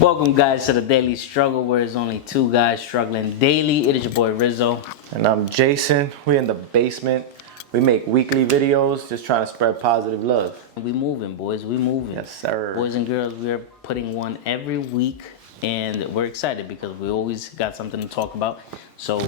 Welcome, guys, to the Daily Struggle, where there's only two guys struggling daily. It is your boy Rizzo. And I'm Jason. We're in the basement. We make weekly videos just trying to spread positive love. We moving, boys. We moving. Yes, sir. Boys and girls, we are putting one every week, and we're excited because we always got something to talk about. So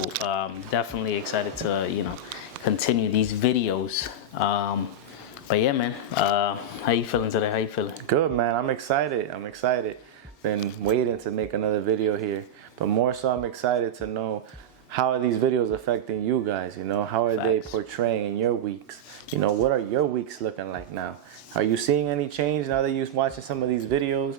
definitely excited to continue these videos. But yeah, man, how you feeling today? How you feeling? Good, man. I'm excited. Been waiting to make another video here, but more so I'm excited to know how are these videos affecting you guys, how are they portraying in your weeks, what are your weeks looking like now? Are you seeing any change now that you're watching some of these videos?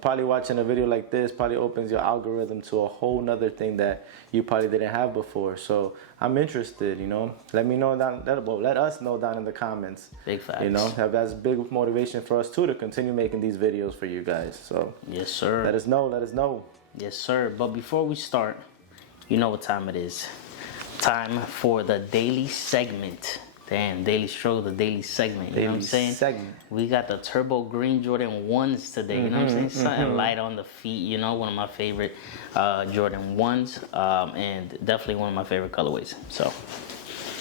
Probably watching a video like this probably opens your algorithm to a whole nother thing that you probably didn't have before. So I'm interested, let me know let us know down in the comments. Big facts. That's big motivation for us too to continue making these videos for you guys. So yes, sir. Let us know. Yes, sir. But before we start, you know what time it is. Time for the daily segment. Damn, Daily Struggle, the daily segment. You know what I'm saying? Segment. We got the Turbo Green Jordan 1s today. You know what I'm saying? Something light on the feet, one of my favorite Jordan 1s. And definitely one of my favorite colorways. So,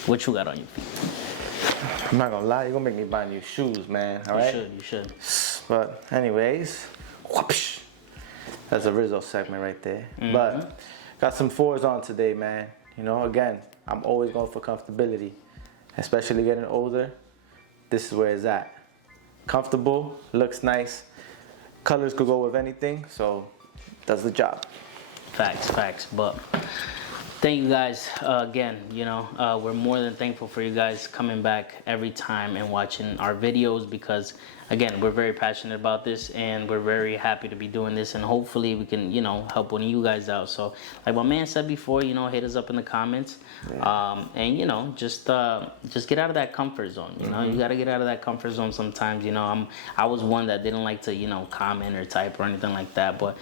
what you got on your feet? I'm not gonna lie, you're gonna make me buy new shoes, man. All right? You should. But anyways, whoopsh. That's a Rizzo segment right there. But got some 4s on today, man. Again, I'm always going for comfortability. Especially getting older, this is where it's at. Comfortable, looks nice. Colors could go with anything, so does the job. Facts. But thank you guys again. We're more than thankful for you guys coming back every time and watching our videos because, again, we're very passionate about this and we're very happy to be doing this, and hopefully we can, help one of you guys out. So, like my man said before, hit us up in the comments, and just get out of that comfort zone. You got to get out of that comfort zone sometimes. I was one that didn't like to, comment or type or anything like that, but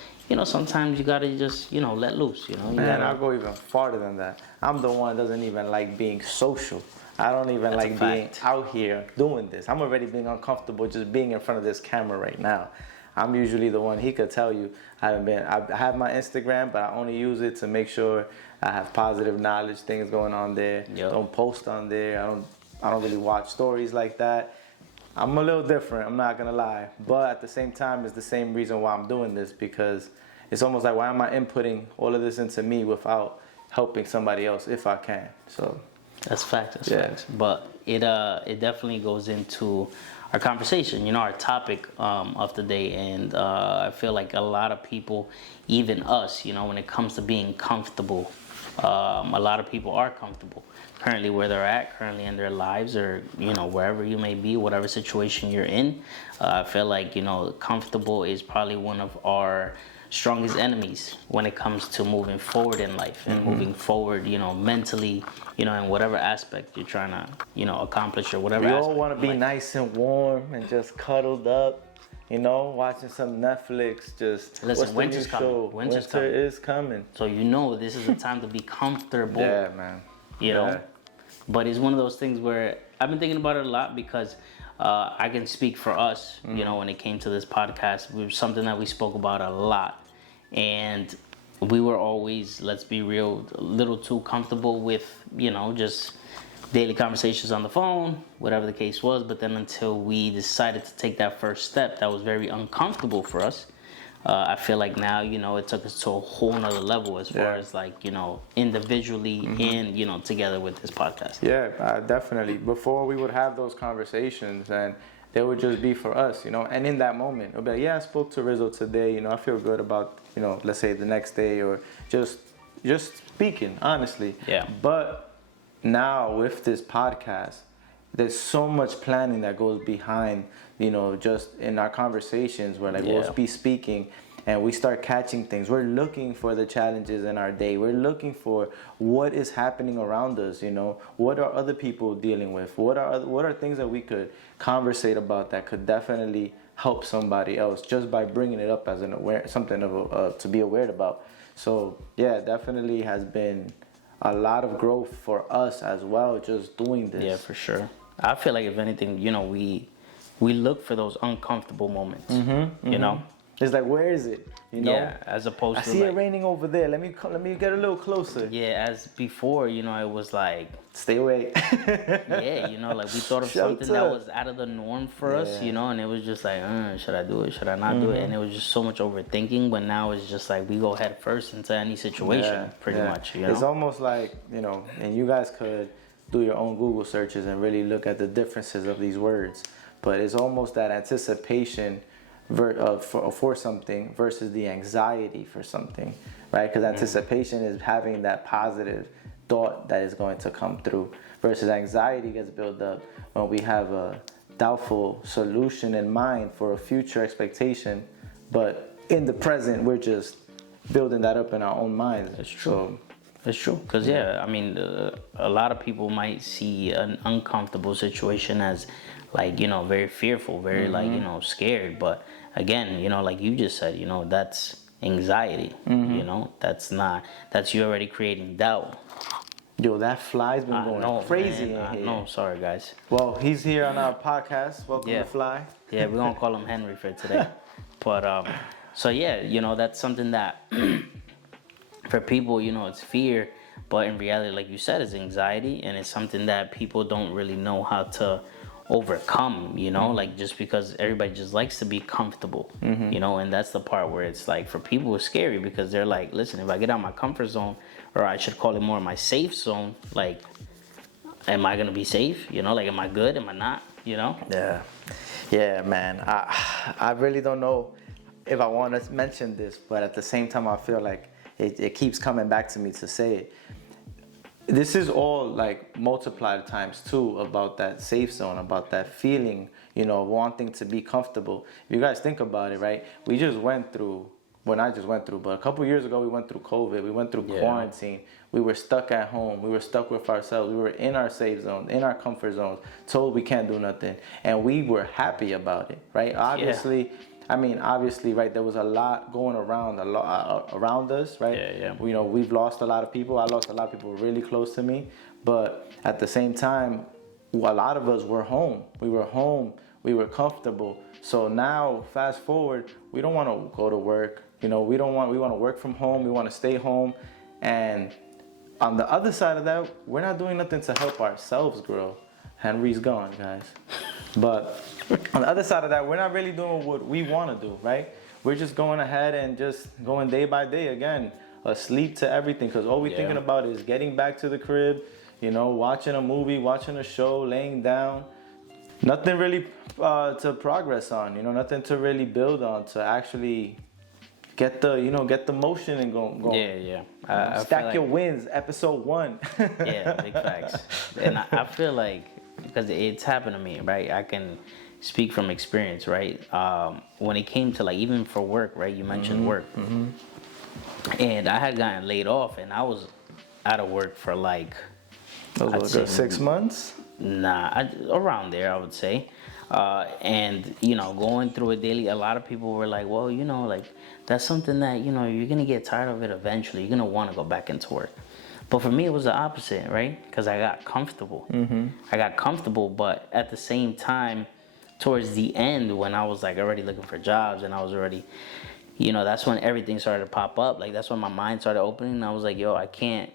sometimes you gotta just, let loose, I'll go even farther than that. I'm the one that doesn't even like being social. I don't even like being out here doing this. I'm already being uncomfortable just being in front of this camera right now. I'm usually the one, he could tell you, I have my Instagram, but I only use it to make sure I have positive knowledge, things going on there. Yep. Don't post on there. I don't really watch stories like that. I'm a little different, I'm not gonna lie. But at the same time, it's the same reason why I'm doing this, because it's almost like, why am I inputting all of this into me without helping somebody else if I can? So that's facts. But it definitely goes into our conversation, our topic of the day. And I feel like a lot of people, even us, when it comes to being comfortable, a lot of people are comfortable currently where they're at, currently in their lives, or wherever you may be, whatever situation you're in. I feel like comfortable is probably one of our strongest enemies when it comes to moving forward in life and moving forward, mentally, in whatever aspect you're trying to, accomplish or whatever. We all want to be nice and warm and just cuddled up, watching some Netflix. Just listen, winter's coming. Winter is coming. So this is the time to be comfortable. Yeah, man. But it's one of those things where I've been thinking about it a lot because I can speak for us, when it came to this podcast. It was something that we spoke about a lot. And we were always, let's be real, a little too comfortable with, just daily conversations on the phone, whatever the case was. But then until we decided to take that first step, that was very uncomfortable for us. I feel like now, it took us to a whole nother level as far as individually and, together with this podcast. Yeah, definitely. Before we would have those conversations and they would just be for us, and in that moment, it would be like, I spoke to Rizzo today, I feel good about, let's say the next day, or just speaking, honestly. Yeah. But now with this podcast, there's so much planning that goes behind, just in our conversations where we'll be speaking and we start catching things. We're looking for the challenges in our day. We're looking for what is happening around us, what are other people dealing with? What are things that we could conversate about that could definitely help somebody else just by bringing it up as something to be aware about. So yeah, definitely has been a lot of growth for us as well, just doing this. Yeah, for sure. I feel like if anything, we look for those uncomfortable moments, It's like, where is it? You know? Yeah, as opposed I to see like, it raining over there. Let me get a little closer. yeah, as before, you know, it was like, Stay away. yeah, you know, like we thought of something that was out of the norm for us, you know, and it was just like, should I do it? Should I not do it? And it was just so much overthinking. But now it's just like we go head first into any situation, pretty much. You know, it's almost like, you know, and you guys could do your own Google searches and really look at the differences of these words. But it's almost that anticipation for something versus the anxiety for something, right? Because anticipation is having that positive thought that is going to come through, versus anxiety gets built up when we have a doubtful solution in mind for a future expectation, but in the present we're just building that up in our own minds. It's true. It's true, because I mean, a lot of people might see an uncomfortable situation as like, you know, very fearful, very like, you know, scared. But again, you know, like you just said, you know, that's anxiety. You know, that's you already creating doubt. Yo, that fly's been going crazy man, in here. No, sorry guys. Well, he's here on our podcast. Welcome to Fly. Yeah, we're gonna call him Henry for today. But so yeah, you know, that's something that for people, you know, it's fear, but in reality, like you said, it's anxiety, and it's something that people don't really know how to overcome, you know, like just because everybody just likes to be comfortable, you know, and that's the part where it's like for people it's scary, because they're like, listen, if I get out of my comfort zone, or I should call it more my safe zone, like, am I gonna be safe? You know, like, am I good? Am I not? You know? Yeah, man. I really don't know if I want to mention this, but at the same time, I feel like it keeps coming back to me to say it. This is all like multiplied times two about that safe zone, about that feeling, you know, wanting to be comfortable. If you guys think about it, right? We just went through, well, not just went through, but a couple years ago we went through COVID. We went through quarantine. We were stuck at home. We were stuck with ourselves. We were in our safe zone, in our comfort zones, told we can't do nothing. And we were happy about it, right? Obviously, right, there was a lot going around around us, right? You know, we've lost a lot of people. I lost a lot of people really close to me. But at the same time, a lot of us were home. We were home. We were comfortable. So now, fast forward, we don't want to go to work. You know, we want to work from home. We want to stay home. And on the other side of that, we're not doing nothing to help ourselves grow. Henry's gone, guys. But on the other side of that, we're not really doing what we want to do, right? We're just going ahead and just going day by day again, asleep to everything, because all we're thinking about is getting back to the crib, you know, watching a movie, watching a show, laying down. Nothing really to progress on, you know, nothing to really build on, to actually get the motion and going. I stack your wins, episode 1. Yeah, big facts. And I feel like, because it's happened to me, right? I can speak from experience, right? When it came to like, even for work, right? You mentioned work. And I had gotten laid off, and I was out of work for like, I'd say 6 months? Nah, around there, I would say. And, you know, going through it daily, a lot of people were like, well, you know, like, that's something that, you know, you're going to get tired of it eventually. You're going to want to go back into work. But for me, it was the opposite, right? Because I got comfortable. I got comfortable, but at the same time, towards the end, when I was like already looking for jobs, and I was already, you know, that's when everything started to pop up. Like, that's when my mind started opening, and I was like, yo, I can't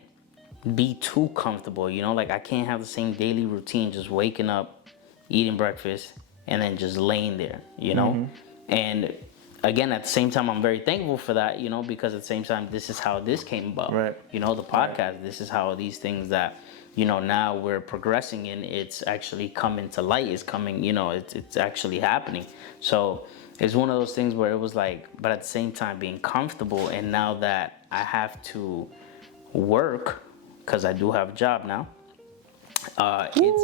be too comfortable, you know? Like, I can't have the same daily routine, just waking up, eating breakfast, and then just laying there, you know? And again, at the same time, I'm very thankful for that, you know, because at the same time, this is how this came about. Right. You know, the podcast, this is how these things that, you know, now we're progressing in, it's actually coming to light, it's coming, you know, it's actually happening. So it's one of those things where it was like, but at the same time being comfortable, and now that I have to work, because I do have a job now, it's,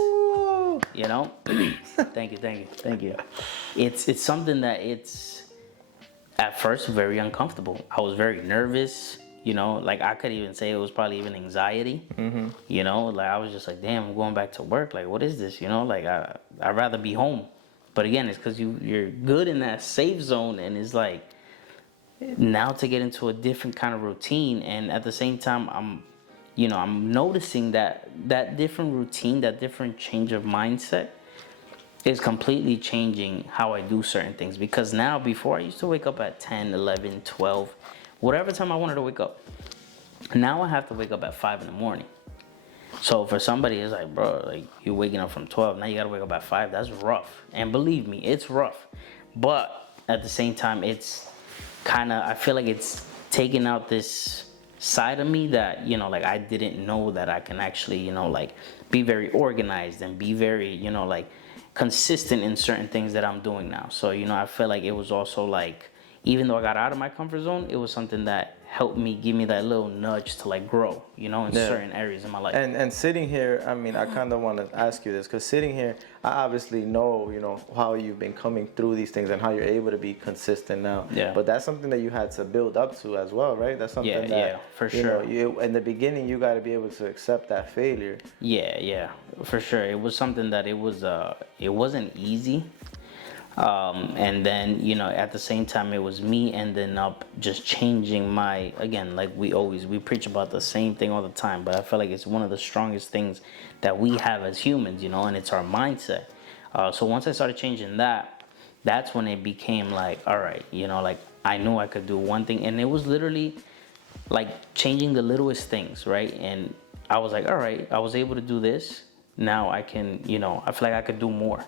you know, thank you. It's something that it's, at first, very uncomfortable. I was very nervous, you know, like I could even say it was probably even anxiety, you know, like I was just like, damn, I'm going back to work. Like, what is this? You know, like I'd rather be home. But again, it's because you're good in that safe zone, and it's like now to get into a different kind of routine. And at the same time, I'm noticing that different routine, that different change of mindset is completely changing how I do certain things. Because now, before I used to wake up at 10, 11, 12, whatever time I wanted to wake up. Now I have to wake up at 5 in the morning. So for somebody, it's like, bro, like you're waking up from 12, now you gotta wake up at 5. That's rough. And believe me, it's rough. But at the same time, it's kind of, I feel like it's taking out this side of me that, you know, like I didn't know that I can actually, you know, like be very organized and be very, you know, like consistent in certain things that I'm doing now. So, you know, I feel like it was also like, even though I got out of my comfort zone, it was something that helped me, give me that little nudge to like grow, you know, in certain areas in my life. And sitting here, I mean, I kind of want to ask you this, because sitting here, I obviously know, you know, how you've been coming through these things and how you're able to be consistent now. Yeah. But that's something that you had to build up to as well, right? That's something that, for you sure. know, in the beginning, you got to be able to accept that failure. Yeah, for sure. It was something that it wasn't easy. And then, you know, at the same time, it was me ending up just changing my, again, like we preach about the same thing all the time, but I feel like it's one of the strongest things that we have as humans, you know, and it's our mindset. So once I started changing that, that's when it became like, all right, you know, like I knew I could do one thing, and it was literally like changing the littlest things, right? And I was like, all right, I was able to do this. Now I can, you know, I feel like I could do more.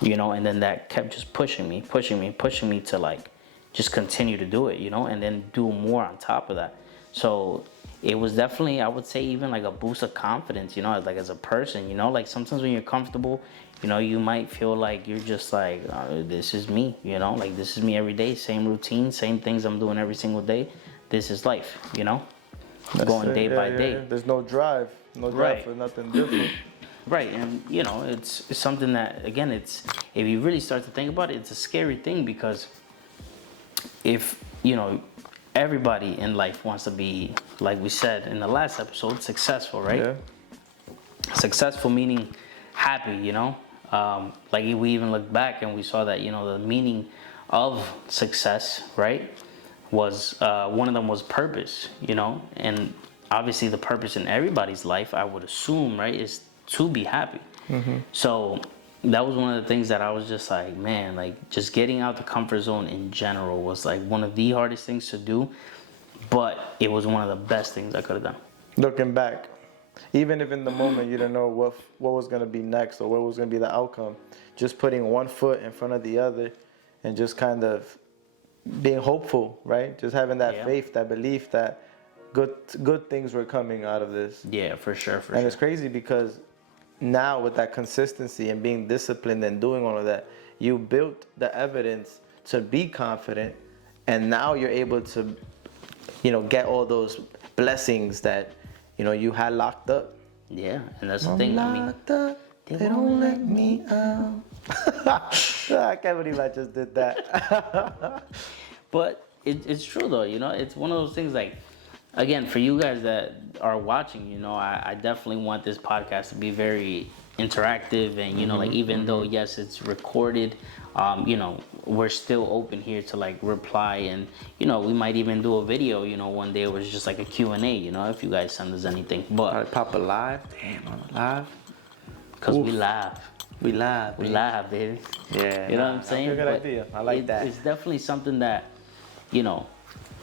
You know, and then that kept just pushing me to like just continue to do it, you know, and then do more on top of that. So it was definitely, I would say, even like a boost of confidence, you know, like as a person, you know, like sometimes when you're comfortable, you know, you might feel like you're just like, this is me, you know, like this is me every day, same routine, same things I'm doing every single day. This is life, you know, going day by day. There's no drive for nothing different. Right, and you know, it's something that, again, it's, if you really start to think about it, it's a scary thing, because if, you know, everybody in life wants to be, like we said in the last episode, successful, right? Yeah. Successful meaning happy, you know? Like we even looked back and we saw that, you know, the meaning of success, right, was, one of them was purpose, you know? And obviously the purpose in everybody's life, I would assume, right, is to be happy. Mm-hmm. So that was one of the things that I was just like, man, like just getting out the comfort zone in general was like one of the hardest things to do, but it was one of the best things I could have done. Looking back, even if in the moment you didn't know what was going to be next or what was going to be the outcome, just putting one foot in front of the other and just kind of being hopeful, right? Just having that faith, that belief that good things were coming out of this. Yeah, for sure. And it's crazy because now with that consistency and being disciplined and doing all of that, you built the evidence to be confident, and now you're able to, you know, get all those blessings that, you know, you had locked up. Yeah, and that's the thing. Locked up, they don't let me out. I can't believe I just did that. But it's true though, you know, it's one of those things like, again, for you guys that are watching, you know, I definitely want this podcast to be very interactive, and you know, like even though yes, it's recorded, you know, we're still open here to like reply, and you know, we might even do a video, you know, one day where it's just like a Q&A, you know, if you guys send us anything. But I pop a live, damn, I'm live, because we live. We live, baby. Yeah, you know what I'm saying? That's a good idea. I like that. It's definitely something that, you know,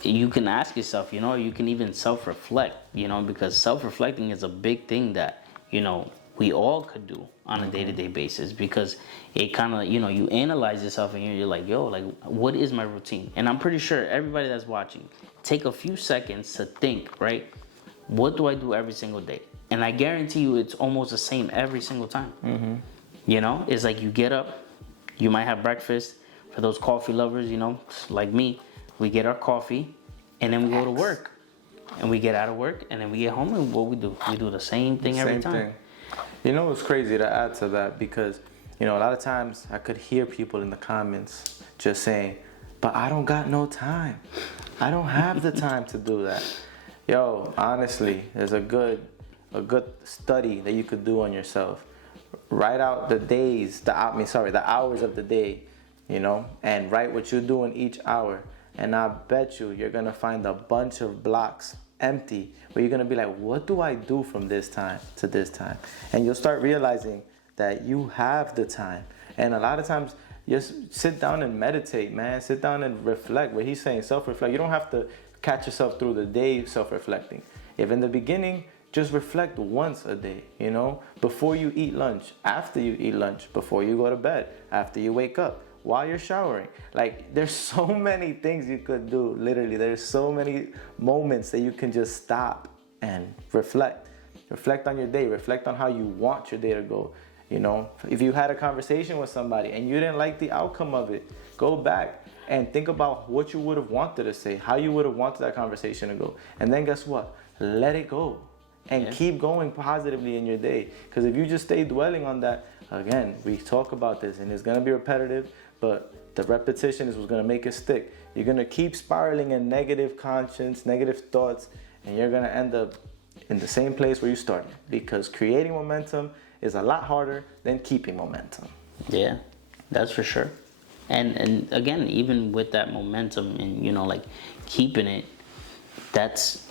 you can ask yourself, you know, you can even self-reflect, you know, because self-reflecting is a big thing that, you know, we all could do on a day-to-day basis, because it kind of, you know, you analyze yourself and you're like, yo, like, what is my routine? And I'm pretty sure everybody that's watching, take a few seconds to think, right? What do I do every single day? And I guarantee you it's almost the same every single time. Mm-hmm. You know, it's like you get up, you might have breakfast. For those coffee lovers, you know, like me, we get our coffee, and then we go to work, and we get out of work, and then we get home, and what we do the same thing every time. Same thing. You know what's crazy to add to that, because, you know, a lot of times I could hear people in the comments just saying, but I don't got no time. I don't have the time to do that. Yo, honestly, there's a good study that you could do on yourself. Write out the hours of the day, you know, and write what you're doing each hour. And I bet you're going to find a bunch of blocks empty where you're going to be like, what do I do from this time to this time? And you'll start realizing that you have the time. And a lot of times, just sit down and meditate, man. Sit down and reflect. What he's saying, self-reflect. You don't have to catch yourself through the day self-reflecting. If in the beginning, just reflect once a day, you know, before you eat lunch, after you eat lunch, before you go to bed, after you wake up, while you're showering. Like, there's so many things you could do. Literally, there's so many moments that you can just stop and reflect. Reflect on your day. Reflect on how you want your day to go. You know, if you had a conversation with somebody and you didn't like the outcome of it, go back and think about what you would have wanted to say, how you would have wanted that conversation to go. And then guess what? Let it go and keep going positively in your day. Because if you just stay dwelling on that, again, we talk about this and it's going to be repetitive, but the repetition is what's going to make it stick. You're going to keep spiraling in negative conscience, negative thoughts, and you're going to end up in the same place where you started. Because creating momentum is a lot harder than keeping momentum. Yeah, that's for sure. And again, even with that momentum and, you know, like keeping it, that's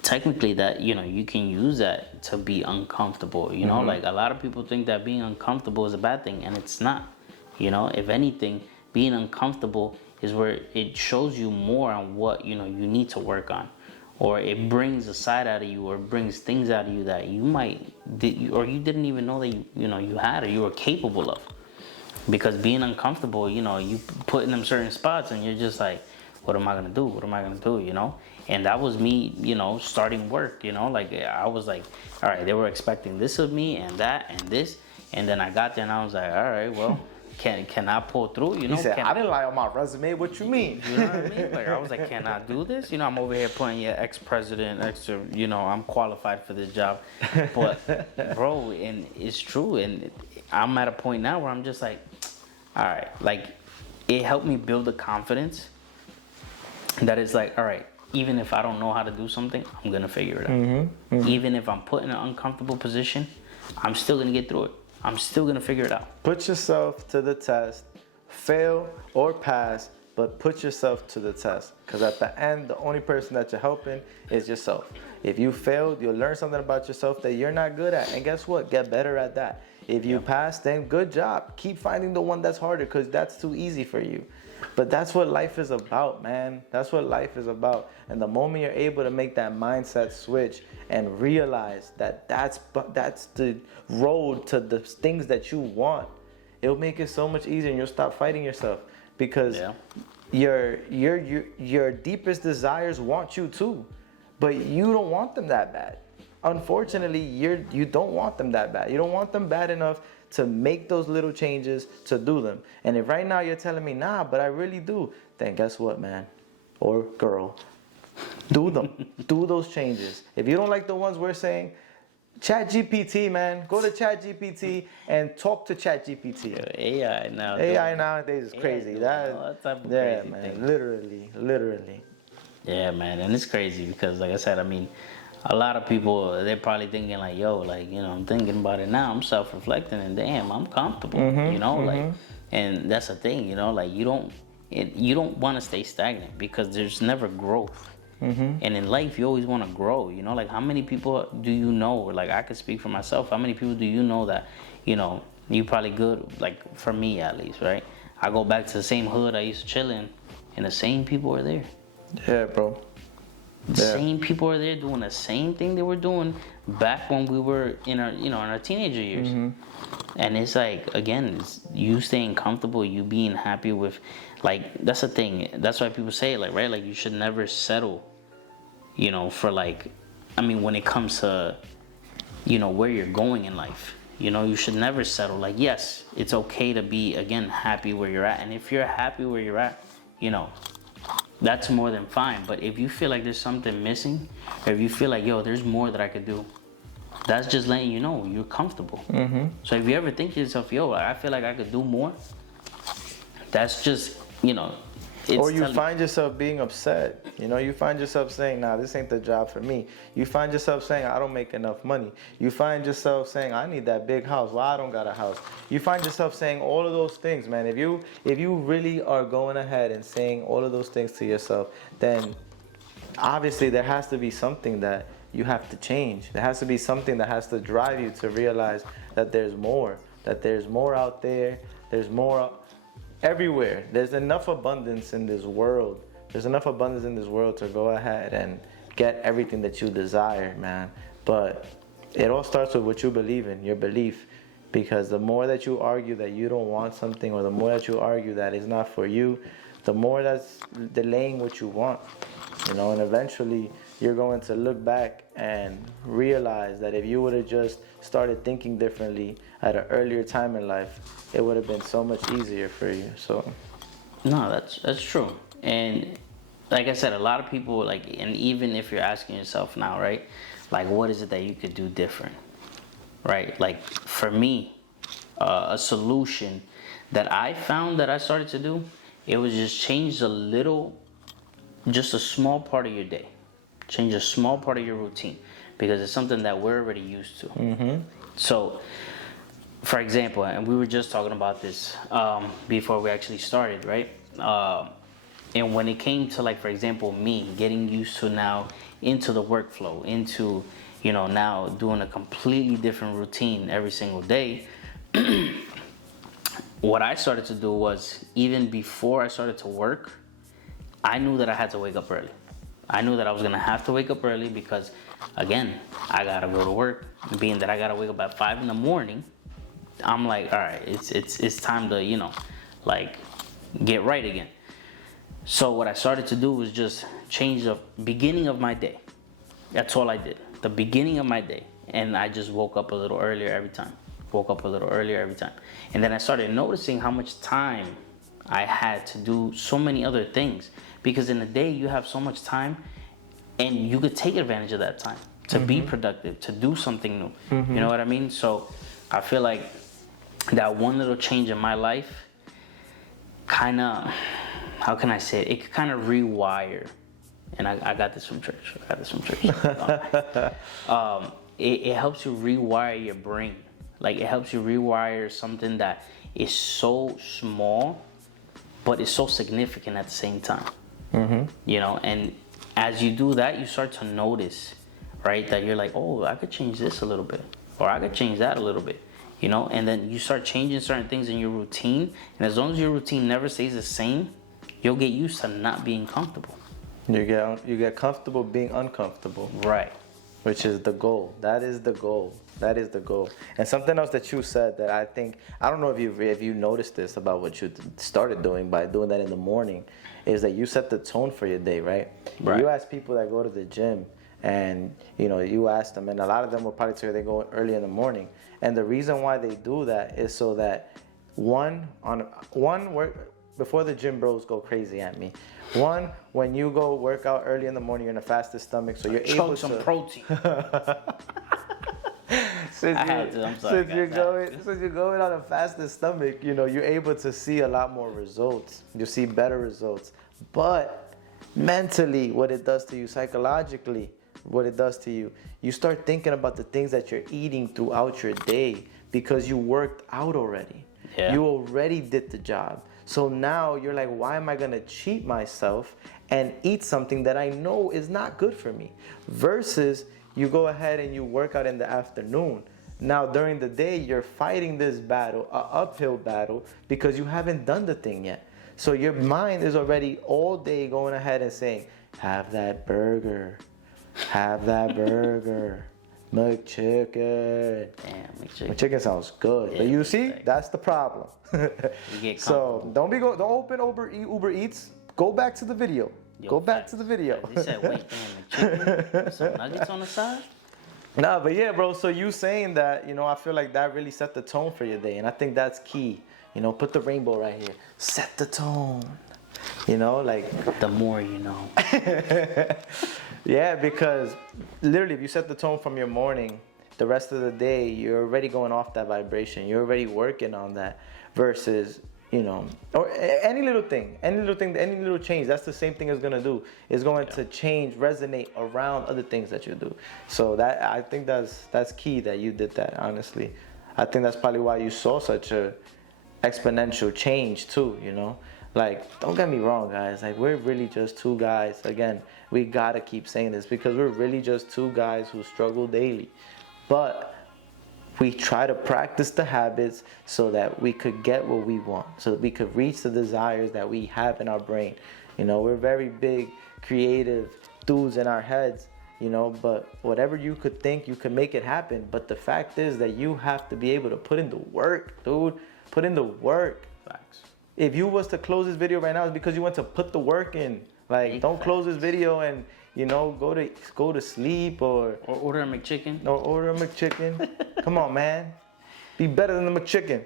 technically that, you know, you can use that to be uncomfortable. You know, like a lot of people think that being uncomfortable is a bad thing, and it's not. You know, if anything, being uncomfortable is where it shows you more on what, you know, you need to work on. Or it brings a side out of you, or brings things out of you that you or you didn't even know that you had, or you were capable of. Because being uncomfortable, you know, you put in them certain spots, and you're just like, what am I gonna do? What am I gonna do? You know. And that was me, you know, starting work. You know, like I was like, all right, they were expecting this of me, and that, and this, and then I got there, and I was like, all right, well. Can I pull through? You know, he said, I didn't lie on my resume. What you mean? You know what I mean? Like, I was like, can I do this? You know, I'm over here putting your ex-president, you know, I'm qualified for this job. But, bro, and it's true. And I'm at a point now where I'm just like, all right, like, it helped me build the confidence that is like, all right, even if I don't know how to do something, I'm going to figure it out. Even if I'm put in an uncomfortable position, I'm still going to get through it. I'm still gonna figure it out. Put yourself to the test, fail or pass, but put yourself to the test. Because at the end, the only person that you're helping is yourself. If you failed, you'll learn something about yourself that you're not good at. And guess what? Get better at that. If you pass, then good job. Keep finding the one that's harder, because that's too easy for you. But that's what life is about, man. That's what life is about. And the moment you're able to make that mindset switch and realize that that's the road to the things that you want, it'll make it so much easier, and you'll stop fighting yourself. Because your deepest desires want you too, but you don't want them that bad. Unfortunately, you don't want them that bad. You don't want them bad enough to make those little changes, to do them. And if right now you're telling me, nah, but I really do, then guess what, man or girl? Do them. Do those changes. If you don't like the ones we're saying, ChatGPT, man. Go to ChatGPT and talk to ChatGPT. AI now. AI nowadays is crazy. That type of crazy man. thing. Literally. Yeah, man, and it's crazy because, like I said, I mean, a lot of people, they're probably thinking like, yo, like, you know, I'm thinking about it now. I'm self-reflecting, and damn, I'm comfortable. You know, like, and that's the thing. You know, like you don't want to stay stagnant, because there's never growth. And in life, you always want to grow. You know, like how many people do you know? Like I could speak for myself. How many people do you know that, you know, you probably good? Like for me at least, right? I go back to the same hood I used to chill in, and the same people are there. Yeah, bro. The same people are there doing the same thing they were doing back when we were in our, you know, in our teenager years. And it's like, again, it's you staying comfortable, you being happy with, like, that's the thing. That's why people say, like, right, like you should never settle, you know, for like, I mean, when it comes to, you know, where you're going in life, you know, you should never settle. Like, yes, it's okay to be, again, happy where you're at. And if you're happy where you're at, you know, that's more than fine. But if you feel like there's something missing, or if you feel like, yo, there's more that I could do, that's just letting you know you're comfortable. So if you ever think to yourself, yo, I feel like I could do more, that's just, you know, or you find yourself being upset. You know, you find yourself saying, nah, this ain't the job for me. You find yourself saying, I don't make enough money. You find yourself saying, I need that big house. Well, I don't got a house. You find yourself saying all of those things, man. If you really are going ahead and saying all of those things to yourself, then obviously there has to be something that you have to change. There has to be something that has to drive you to realize that there's more. that there's more out there. There's more everywhere. There's enough abundance in this world. There's enough abundance in this world to go ahead and get everything that you desire, man. But it all starts with what you believe in, your belief. Because the more that you argue that you don't want something, or the more that you argue that it's not for you, the more that's delaying what you want. You know, and eventually you're going to look back and realize that if you would have just started thinking differently at an earlier time in life, it would have been so much easier for you. So No, that's true. And like I said, a lot of people, like, and even if you're asking yourself now, right, like, what is it that you could do different, right? Like, for me, a solution that I found that I started to do, it was just change just a small part of your day. Change a small part of your routine, because it's something that we're already used to. Mm-hmm. So, for example, and we were just talking about this before we actually started, right? And when it came to, like, for example, me getting used to now into the workflow, into, you know, now doing a completely different routine every single day, what I started to do was, even before I started to work, I knew that I had to wake up early. I knew that I was gonna have to wake up early because, again, I gotta go to work. Being that I gotta wake up at 5 in the morning, I'm like, all right, it's time to, you know, like, get right again. So what I started to do was just change the beginning of my day. That's all I did. The beginning of my day. And I just woke up a little earlier every time. And then I started noticing how much time I had to do so many other things. Because in a day you have so much time, and you could take advantage of that time to be productive, to do something new. You know what I mean? So I feel like that one little change in my life kind of, how can I say it? It could kind of rewire. And I got this from church. It helps you rewire your brain. Like, it helps you rewire something that is so small, but it's so significant at the same time. You know, and as you do that, you start to notice, right, that you're like, oh, I could change this a little bit, or I could change that a little bit, you know, and then you start changing certain things in your routine, and as long as your routine never stays the same, you'll get used to not being comfortable. you get comfortable being uncomfortable. Right. Which is the goal. That is the goal. And something else that you said that I think, I don't know if you noticed this about what you started doing by doing that in the morning, is that you set the tone for your day, right? You ask people that go to the gym, and you know, you ask them, and a lot of them will probably tell you they go early in the morning. And the reason why they do that is so that before the gym bros go crazy at me. One, when you go work out early in the morning, you're in a fasted stomach, so you're able to some protein. Since you're going on a fasted stomach, you know, you're able to see a lot more results. You see better results. But mentally, what it does to you, psychologically, what it does to you, you start thinking about the things that you're eating throughout your day because you worked out already. Yeah. You already did the job. So now you're like, why am I gonna cheat myself and eat something that I know is not good for me? Versus you go ahead and you work out in the afternoon. Now during the day, you're fighting this battle, an uphill battle, because you haven't done the thing yet. So your mind is already all day going ahead and saying, have that burger, McChicken. Damn, McChicken. McChicken sounds good, yeah, but you see, that's the problem. So don't open Uber Eats. Go back to the video. They said, wait, damn, McChicken, some nuggets on the side. Nah, but yeah, bro. So you saying that, you know, I feel like that really set the tone for your day, and I think that's key. You know, put the rainbow right here. Set the tone. You know, like the more you know. Yeah, because literally, if you set the tone from your morning, the rest of the day, you're already going off that vibration. You're already working on that. Versus, you know, or any little thing, any little change. That's the same thing it's gonna do. It's going to change, resonate around other things that you do. So that, I think that's key that you did that. Honestly, I think that's probably why you saw such a exponential change too. You know. Like, don't get me wrong, guys. Like, we're really just two guys. Again, we gotta keep saying this because we're really just two guys who struggle daily. But we try to practice the habits so that we could get what we want, so that we could reach the desires that we have in our brain. You know, we're very big, creative dudes in our heads, you know, but whatever you could think, you could make it happen. But the fact is that you have to be able to put in the work, dude. Put in the work. Facts. If you was to close this video right now, it's because you want to put the work in. Like, don't close this video and, you know, go to sleep or order a McChicken. Or order a McChicken. Come on, man. Be better than the McChicken.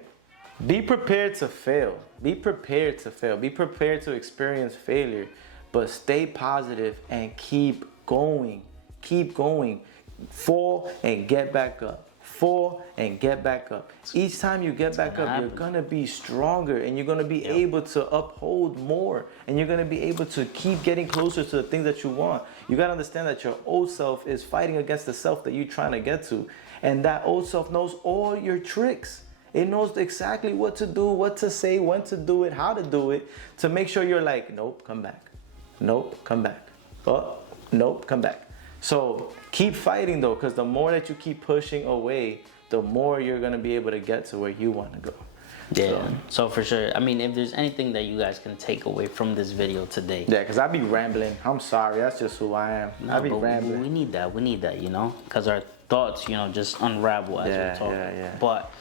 Be prepared to fail. Be prepared to fail. Be prepared to experience failure. But stay positive and keep going. Keep going. Fall and get back up. Fall and get back up. Each time you get back up, you're gonna be stronger and you're gonna be able to uphold more, and you're gonna be able to keep getting closer to the things that you want. You gotta understand that your old self is fighting against the self that you're trying to get to, and that old self knows all your tricks. It knows exactly what to do, what to say, when to do it, how to do it, to make sure you're like, nope, come back. Nope, come back. Oh, nope, come back. So keep fighting though, because the more that you keep pushing away, the more you're going to be able to get to where you want to go. Yeah, so for sure. I mean, if there's anything that you guys can take away from this video today. Yeah, because I be rambling. I'm sorry. That's just who I am. No, I be rambling. We need that, you know, because our thoughts, you know, just unravel as we're talking. Yeah. But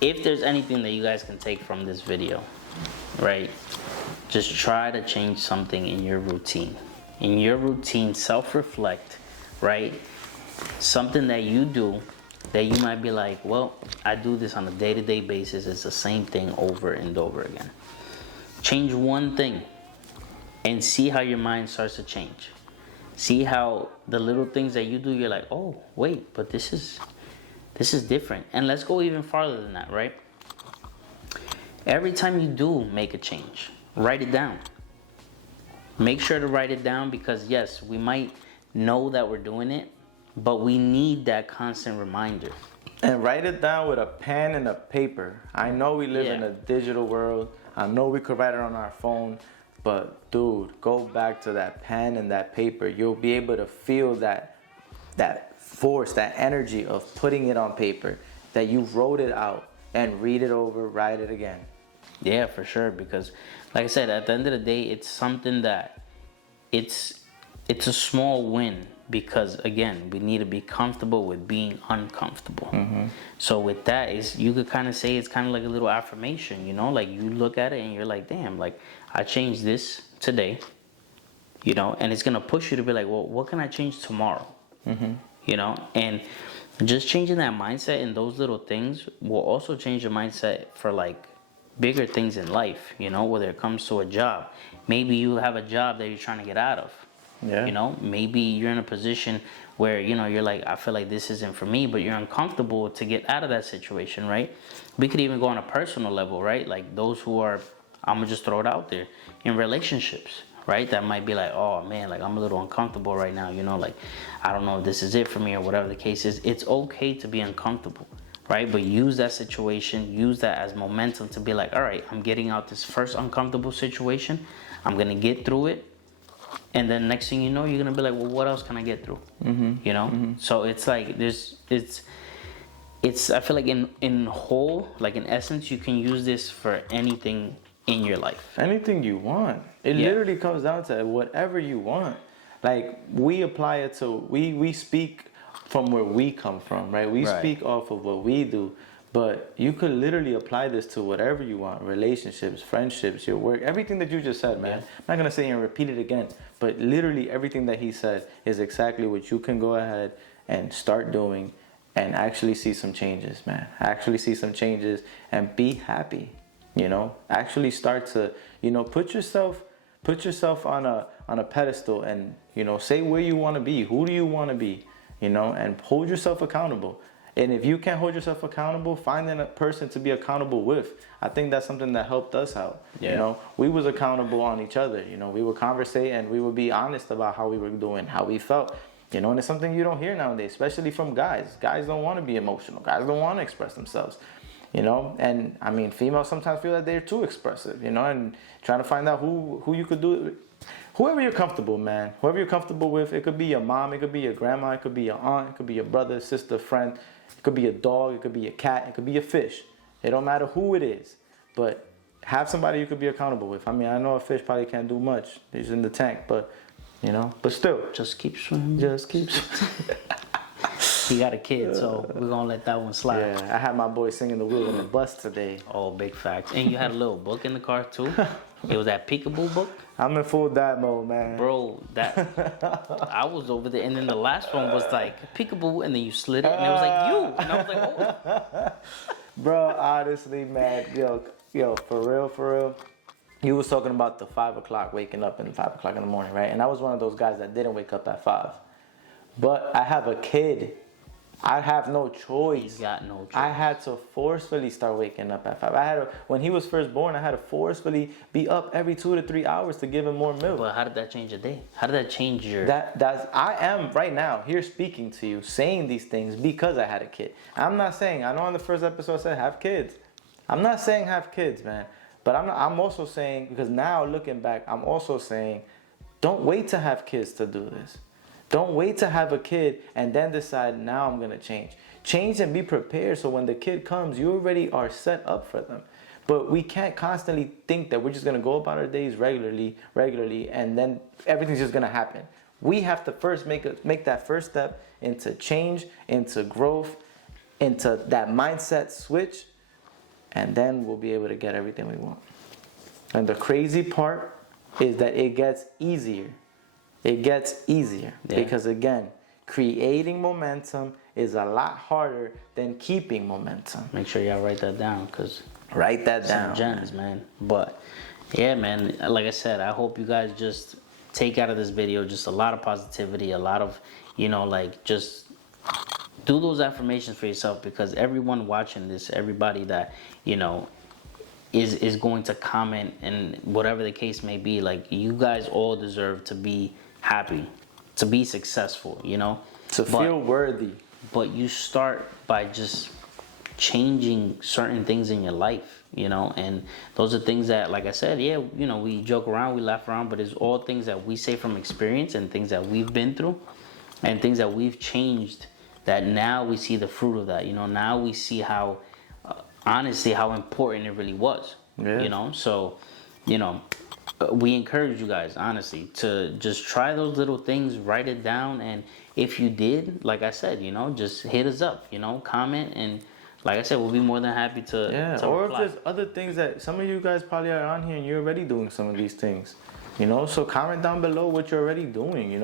if there's anything that you guys can take from this video, right, just try to change something in your routine. In your routine, self-reflect, right? Something that you do that you might be like, well, I do this on a day-to-day basis. It's the same thing over and over again. Change one thing and see how your mind starts to change. See how the little things that you do, you're like, oh, wait, but this is different. And let's go even farther than that, right? Every time you do make a change, write it down. Make sure to write it down, because yes, we might know that we're doing it, but we need that constant reminder. And write it down with a pen and a paper. I know we live in a digital world. I know we could write it on our phone, but dude, go back to that pen and that paper. You'll be able to feel that force, that energy of putting it on paper, that you wrote it out, and read it over, write it again. Yeah, for sure, because like I said, at the end of the day, it's something that it's a small win, because again, we need to be comfortable with being uncomfortable. Mm-hmm. So with that, is you could kind of say it's kind of like a little affirmation, you know, like you look at it and you're like, damn, like I changed this today, you know, and it's gonna push you to be like, well, what can I change tomorrow? Mm-hmm. You know, and just changing that mindset in those little things will also change your mindset for like bigger things in life, you know, whether it comes to a job. Maybe you have a job that you're trying to get out of. Yeah. You know, maybe you're in a position where, you know, you're like, I feel like this isn't for me, but you're uncomfortable to get out of that situation, right? We could even go on a personal level, right? Like those who are, I'm gonna just throw it out there, in relationships, right? That might be like, oh man, like I'm a little uncomfortable right now, you know, like I don't know if this is it for me or whatever the case is. It's okay to be uncomfortable, right? But use that situation, use that as momentum to be like, all right, I'm getting out this first uncomfortable situation. I'm gonna get through it. And then next thing you know, you're gonna be like, well, what else can I get through? Mm-hmm. You know? Mm-hmm. So it's like I feel like in whole, like in essence, you can use this for anything in your life. Anything you want. It literally comes down to whatever you want. Like we apply it to, we speak from where we come from, right? We speak off of what we do. But you could literally apply this to whatever you want. Relationships, friendships, your work, everything that you just said, man. Yeah. I'm not going to say and repeat it again, but literally everything that he said is exactly what you can go ahead and start doing and actually see some changes, man. Actually see some changes and be happy, you know. Actually start to, you know, put yourself on a pedestal and, you know, say where you want to be. Who do you want to be, you know, and hold yourself accountable. And if you can't hold yourself accountable, find a person to be accountable with. I think that's something that helped us out. Yeah. You know, we was accountable on each other. You know, we would conversate and we would be honest about how we were doing, how we felt. You know, and it's something you don't hear nowadays, especially from guys. Guys don't want to be emotional. Guys don't want to express themselves. You know, and I mean, females sometimes feel that they're too expressive. You know, and trying to find out who you could do it with. Whoever you're comfortable, man. Whoever you're comfortable with. It could be your mom. It could be your grandma. It could be your aunt. It could be your brother, sister, friend. It could be a dog, it could be a cat, it could be a fish. It don't matter who it is, but have somebody you could be accountable with. I mean, I know a fish probably can't do much. He's in the tank, but but still. Just keep swimming. Just keep swimming. He got a kid, so we're gonna let that one slide. Yeah, I had my boy singing the wheel in the bus today. Oh, big facts. And you had a little book in the car too. It was that Peekaboo book. I'm in full dad mode, man. Bro, that I was over there, and then the last one was like Peekaboo, and then you slid it, and it was like you, and I was like, oh. Bro, honestly, man, yo, for real. You was talking about the 5 o'clock, waking up at 5 o'clock in the morning, right? And I was one of those guys that didn't wake up at 5. But I have a kid. I have no choice. You got no choice. I had to forcefully start waking up at 5. When he was first born, I had to forcefully be up every 2 to 3 hours to give him more milk. But how did that change your day? How did that change your... I am right now here speaking to you, saying these things because I had a kid. I'm not saying, I know on the first episode I said have kids. I'm not saying have kids, man. But I'm also saying, because now looking back, I'm also saying, don't wait to have kids to do this. Don't wait to have a kid and then decide, now I'm going to change. Change and be prepared so when the kid comes, you already are set up for them. But we can't constantly think that we're just going to go about our days regularly, and then everything's just going to happen. We have to first make that first step into change, into growth, into that mindset switch, and then we'll be able to get everything we want. And the crazy part is that it gets easier. It gets easier because, again, creating momentum is a lot harder than keeping momentum. Make sure y'all write that down, because write that down. Some gems, man. But yeah, man, like I said, I hope you guys just take out of this video just a lot of positivity, a lot of, just do those affirmations for yourself, because everyone watching this, everybody that, is going to comment, and whatever the case may be, like, you guys all deserve to be happy, to be successful, to feel worthy. But you start by just changing certain things in your life, and those are things that, like I said, we joke around, we laugh around, but it's all things that we say from experience and things that we've been through and things that we've changed, that now we see the fruit of that. Now we see how honestly how important it really was. So we encourage you guys, honestly, to just try those little things, write it down, and if you did, like I said, just hit us up, comment, and like I said, we'll be more than happy to or reply. if there's other things that some of you guys probably are on here and you're already doing some of these things, so comment down below what you're already doing.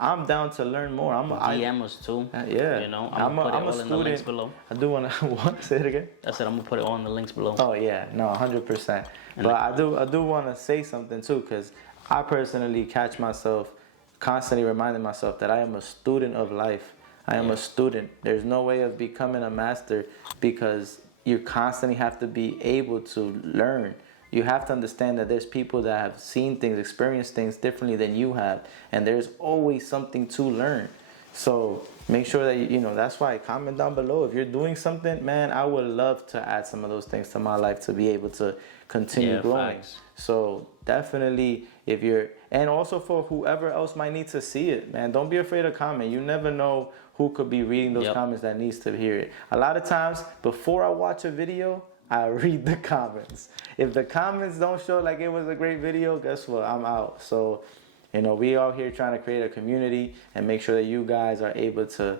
I'm down to learn more. DM us too. I'm gonna put it a all in the links student. below. I do want to say it again. I said I'm gonna put it all in the links below. Oh yeah, no, 100%. But I do want to say something too, because I personally catch myself constantly reminding myself that I am a student of life. I am a student. There's no way of becoming a master, because you constantly have to be able to learn. You have to understand that there's people that have seen things, experienced things differently than you have, and there's always something to learn. So make sure that that's why comment down below if you're doing something, man. I would love to add some of those things to my life to be able to continue growing. Facts. So definitely, and also for whoever else might need to see it, man, don't be afraid to comment. You never know who could be reading those comments that needs to hear it. A lot of times, before I watch a video, I read the comments. If the comments don't show like it was a great video, guess what? I'm out. So, we are here trying to create a community and make sure that you guys are able to,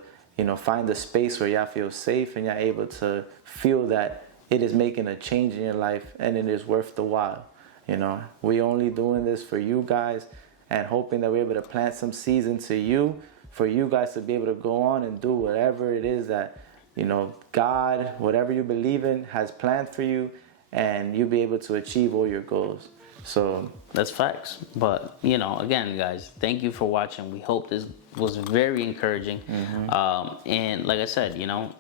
find a space where y'all feel safe and y'all able to feel that it is making a change in your life and it is worth the while. We only doing this for you guys and hoping that we're able to plant some seeds into you, for you guys to be able to go on and do whatever it is that, God, whatever you believe in, has planned for you, and you'll be able to achieve all your goals. So that's facts. But again, guys, thank you for watching. We hope this was very encouraging. And like I said,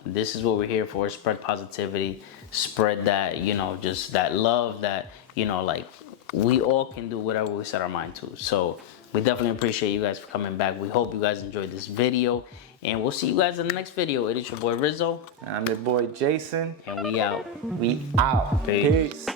this is what we're here for: spread positivity, spread that, just that love that, like we all can do whatever we set our mind to. So we definitely appreciate you guys for coming back. We hope you guys enjoyed this video, and we'll see you guys in the next video. It is your boy Rizzo. And I'm your boy Jason. And we out. We out. Peace.